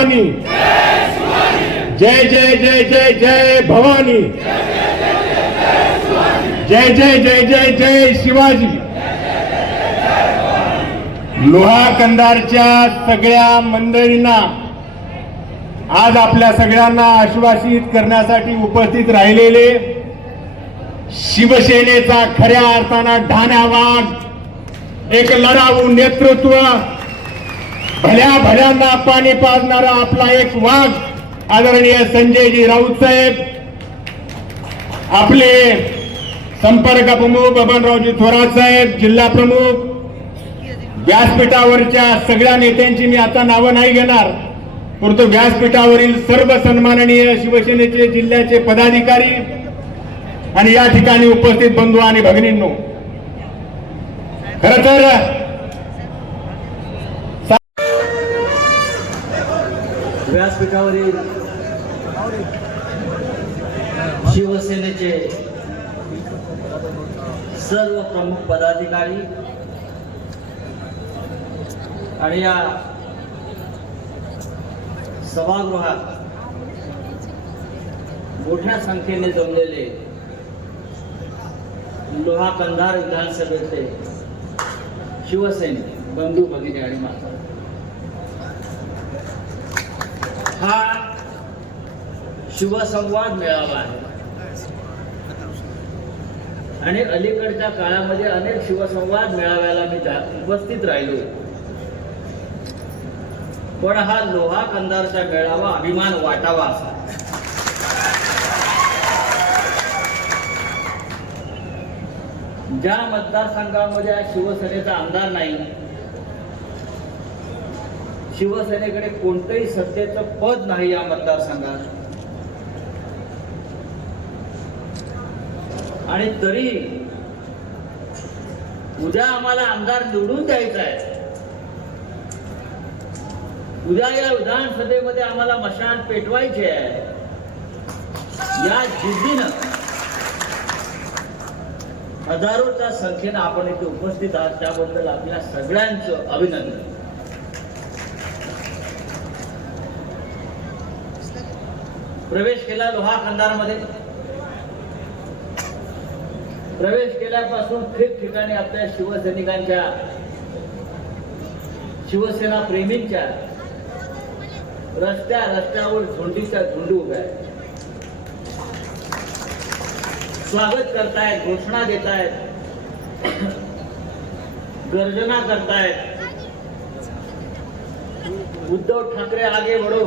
भवानी। जय जय जय जय जय भवानी। जय जय जय जय जय शिवाजी। लोहा कंधारच्या सगळ्या मंडळींना आज आपल्या सगळ्यांना आश्वासित करण्यासाठी उपस्थित राहिलेले शिवसेनेचा खऱ्या अर्थानं ढाण्यावाग एक लढाऊ नेतृत्व भल्या भल्यांना पाणी पाजणारा आपला एक वाघ आदरणीय संजयजी राऊत साहेब आपले संपर्क प्रमुख बबनरावजी थोरात साहेब जिल्हा प्रमुख व्यासपीठावरच्या सगळ्या नेत्यांची मी आता नावं नाही घेणार परंतु व्यासपीठावरील सर्व सन्माननीय शिवसेनेचे जिल्ह्याचे पदाधिकारी आणि या ठिकाणी उपस्थित बंधू आणि भगिनींनो खर तर व्यासपीठावरील शिवसेनेचे सर्व प्रमुख पदाधिकारी आणि या सभागृहात मोठ्या संख्येने जमलेले लोहा कंधार विधानसभेचे शिवसैनिक बंधू भगिनी आणि माता. हा शिवसंवाद मिळावा आहे. आणि अलीकडच्या काळामध्ये अनेक शिवसंवाद मेळाव्याला मी उपस्थित राहिलो. पण हा लोहा कंदारचा मेळावा अभिमान वाटावा असा. ज्या मतदारसंघामध्ये आज शिवसेनेचा आमदार नाही शिवसेनेकडे कोणतंही सत्तेचं पद नाही या मतदारसंघात. आणि तरी उद्या आम्हाला आमदार निवडून द्यायचा आहे. उद्या या विधानसभेमध्ये आम्हाला मशान पेटवायचे आहे. या जिद्दीनं हजारोच्या संख्येनं आपण इथे उपस्थित आहात. त्याबद्दल आपल्या सगळ्यांचं अभिनंदन. प्रवेश केला लोहा खंदारमध्ये प्रवेश केल्यापासून ठिकठिकाणी आपल्या शिवसैनिकांच्या शिवसेना प्रेमींच्या रस्त्या रस्त्यावर झोंडीच्या झुंडी उभ्या स्वागत करतायत घोषणा देतायत. गर्जना करतायत. उद्धव ठाकरे आगे बढ़ो